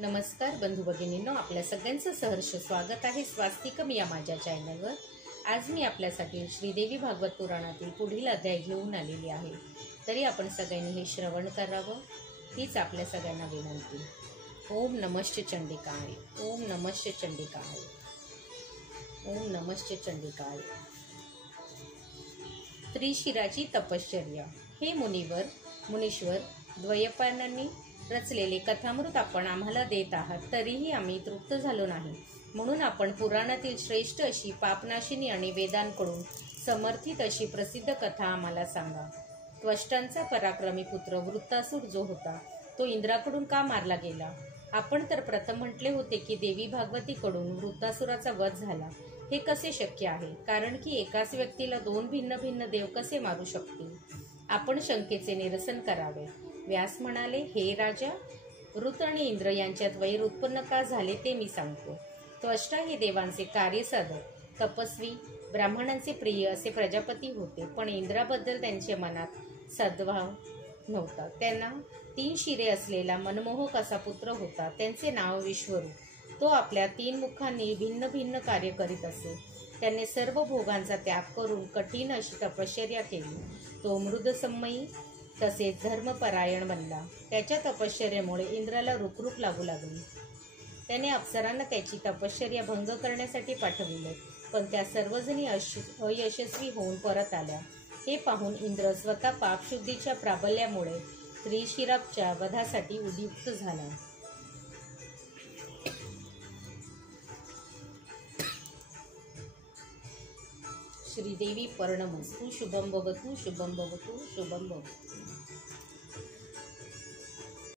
नमस्कार बंधू भगिनींनो, आपल्या सगळ्यांचं सहर्ष स्वागत आहे स्वास्तिकम या माझ्या चॅनलवर। आज मी आपल्यासाठी श्रीदेवी भागवत पुराणातील पुढील अध्याय घेऊन आलेली आहे। तरी आपण सगळ्यांनी हे श्रवण करावं हीच आपल्या सगळ्यांना विनंती। ओम नमश्च चंडिकाय, ओम नमश्च चंडिकाय, ओम नमश्च चंडिकाय। त्रिशिराची तपश्चर्या। हे मुनीश्वर द्वैपायनांनी रचलेले कथामृत आपण आम्हाला देत आहात, तरीही आम्ही तृप्त झालो नाही। म्हणून आपण पुराणातील श्रेष्ठ अशी पापनाशिनी आणि वेदांकडून समर्थित अशी प्रसिद्ध कथा आम्हाला सांगा। त्वष्टांचा पराक्रमी पुत्र वृत्तासुर जो होता तो इंद्राकडून का मारला गेला? आपण तर प्रथम म्हटले होते की देवी भागवतीकडून वृत्तासुराचा वध झाला। हे कसे शक्य आहे? कारण की एकाच व्यक्तीला दोन भिन्न भिन्न देव कसे मारू शकतील? आपण शंकेचे निरसन करावे। व्यास म्हणाले, हे राजा, वृत्त आणि इंद्र यांच्यात वैर उत्पन्न का झाले ते मी सांगतो। त्वष्टा हे देवांचे कार्यसाधक, तपस्वी, ब्राह्मणांचे प्रिय असे प्रजापती होते, पण इंद्राबद्दल त्यांच्या मनात सद्भाव नव्हता। त्यांना 3 शिरे असलेला मनमोहक असा पुत्र होता, त्यांचे नाव विश्वरूप। तो आपल्या 3 मुखांनी भिन्न भिन्न कार्य करीत असे। त्याने सर्व भोगांचा त्याग करून कठीण अशी तपश्चर्या केली। तो मृदसंमयी तसेच धर्मपरायण बनला। त्याच्या तपश्चर्येमुळे इंद्राला रुकरुक लागू लागली। त्याने अप्सरांना त्याची तपश्चर्या भंग करण्यासाठी पाठविले, पण त्या सर्वजणी अयशस्वी होऊन परत आल्या। हे पाहून इंद्र स्वतः पापशुद्धीच्या प्राबल्यामुळे त्रिशिराच्या वधासाठी उद्युक्त झाला। श्रीदेवी पर्णमस्तु। शुभम भवतु, शुभम भवतु, शुभम भवतु।